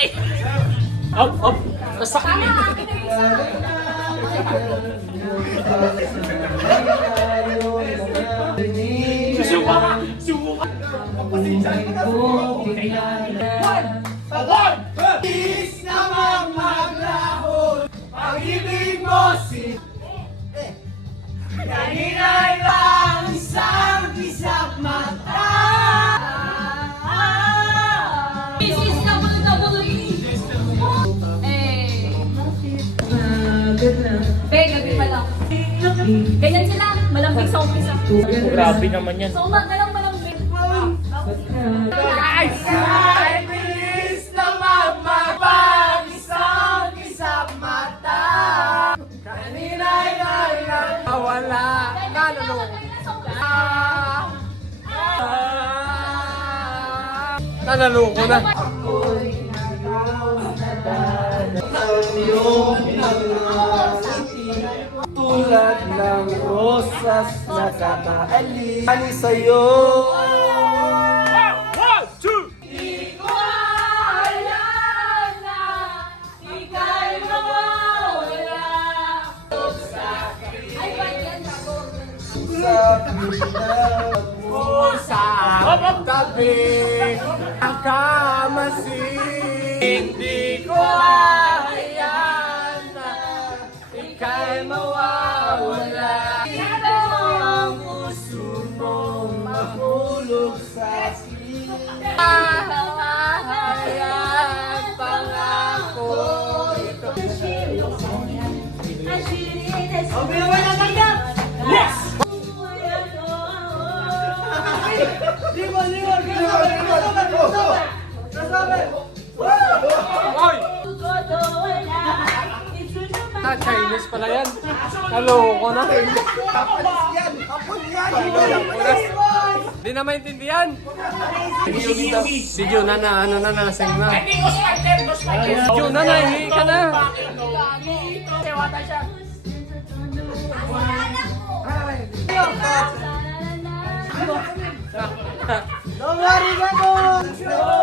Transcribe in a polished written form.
Up! Nasakit! Susuka ka! Susuka! One! Is namang maglahon ang ibig mo si kanina'y lang isang isang mata. This is WWE. Gabi pa lang. Ganyan sila, malambing sa umpisa. Grabe naman yan. So, malambing. Guys! I bilis naman isang mata. Kanina'y lang wala. Nanaloko na. Tulad ng rosas na kakaalis sa'yo. One, two! Di ko alam na ika'y mawawala. Ay, ba't yan ako? Sa tabi ang kamasin. Hindi ko hayaan na ika'y mawawala. Ito ang puso mong mahulog sa silid. Hayaan pangako ito. Yes! Oy! Chinese pala yan. Naloko na. Hindi na maintindihan. Video na ano na nasing na. Video na nahihi ka na. Don't worry, Gago!